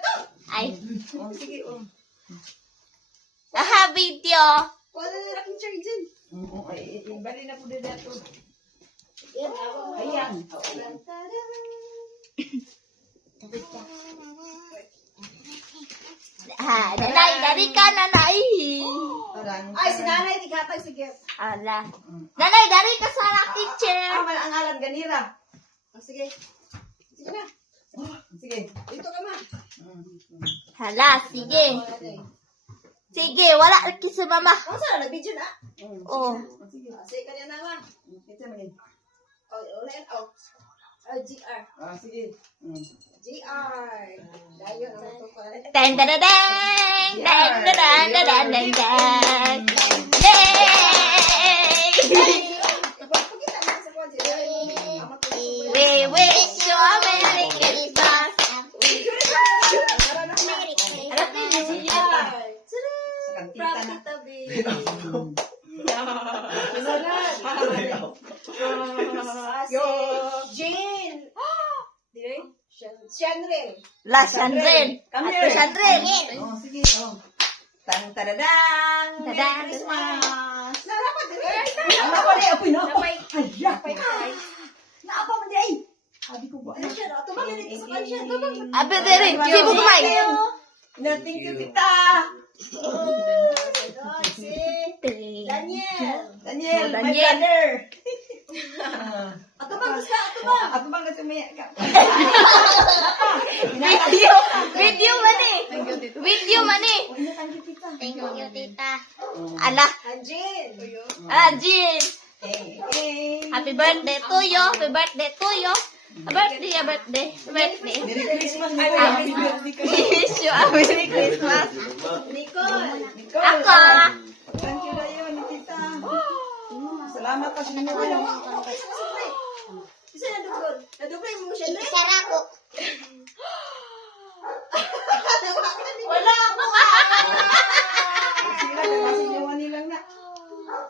to. Ay. Oh, sige, oh. Aha, video. Wala na aking chair dyan. Oo, ay, bali na po din ito. Yan, awang. Ayan. Ha, nanay, dari ka, nanay. Ay, si nanay, tigatag, sige. Ala. Nanay, dari ka sa aking chair. Tama ang alam, ganira. Oh, sige. Sige na. Sige. Dito ka, ma. Hala, sige. Sige, wala lagi sa mama. Ang saan, nag-video na? Oh. Sige. Sige ka niya na, ma. Ito mo din. Oh, ulit, oh. GR. Ah, sige. GR. Dayo, naman ito pa. Dang, dang, dang, dang, dang, dang, dang, dang, dang, dang. We wish you a Merry Christmas. Jean. Shanrel. La Shandren. Ate Shandren. Oh, sige. Oh. Tang taradang. Tadang. Merry Christmas. Narapat din. Ano pa rin? Apoy na. Ay. Naapa mo di ay. Sabi ko ba? Ano siya? Ito ba? Sa kanya. Abe, dere. Sibo kumay. Thank you, tita. Daniel. Daniel, my brother. Ato bang gusto? Ato bang gusto may... Video man eh. Video man eh. Thank you, tita. Ala. Anjin. Ajin. Hey. Happy birthday to you. Happy birthday to you. Birthday. Merry Christmas. Wish you a Merry Christmas. Nicole. Ako. Thank you dayo ni tita. Salamat pa sa inyo. Isa na dugol. Nadugol mo siya. Sarako. Wala ako. Sige lang, kasi gawa nilang na.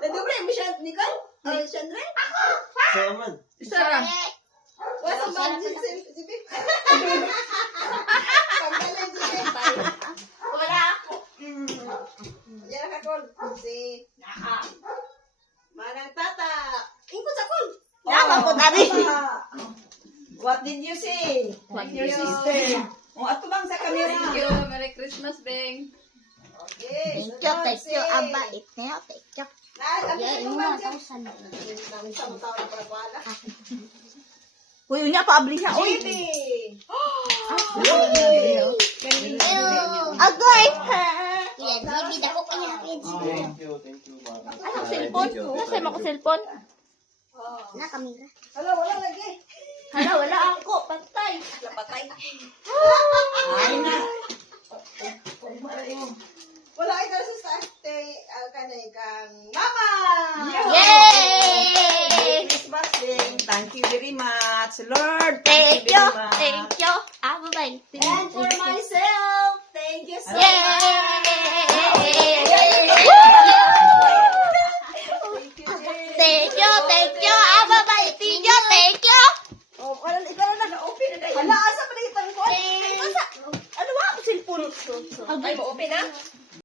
Nadugol mo siya, Nicole? Ay, Shandre? Ako. Salamat. Sarang. Wala bang sipip? Pagdalan sipip. Wala ako. Yan ka, Col. Si Naka. Manang tata. Ingkot sa Col. Nama ko tadi. What did you say? Your sister. O, ato bang sa camera? Thank you. Merry Christmas, Beng. Okay. Thank you. Aba, itneo. Thank you. Uy, unya pa abli siya. Uy. Agoy. Thank you, ma'am. Anong cellphone? Nasa mo ko cellphone? Hala, wala lagi. Hala, wala ako. Patay. Patay. Ay na. Wala ay kasi sa ate, kanay kang mama. Yay! Christmas Day. Thank you very much, Lord. Thank you. Thank you. Aba, bye. And for myself, thank you so much. Yay!